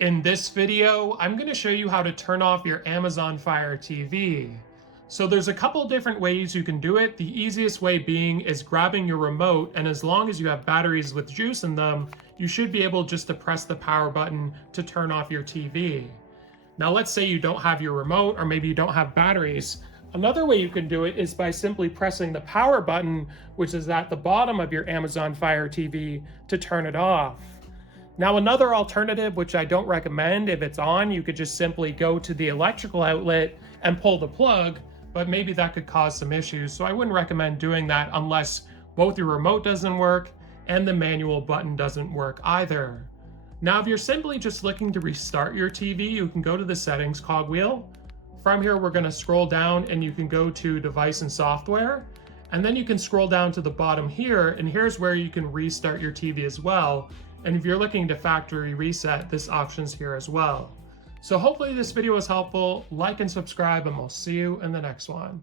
In this video, I'm going to show you how to turn off your Amazon Fire TV. So there's a couple different ways you can do it. The easiest way being is grabbing your remote, and as long as you have batteries with juice in them, you should be able just to press the power button to turn off your TV. Now let's say you don't have your remote, or maybe you don't have batteries. Another way you can do it is by simply pressing the power button, which is at the bottom of your Amazon Fire TV, to turn it off. Now, another alternative, which I don't recommend, if it's on, you could just simply go to the electrical outlet and pull the plug, but maybe that could cause some issues. So I wouldn't recommend doing that unless both your remote doesn't work and the manual button doesn't work either. Now, if you're simply just looking to restart your TV, you can go to the settings cogwheel. From here, we're going to scroll down and you can go to device and software. And then you can scroll down to the bottom here, and here's where you can restart your TV as well. And if you're looking to factory reset, this option's here as well. So hopefully this video was helpful. Like and subscribe, and we'll see you in the next one.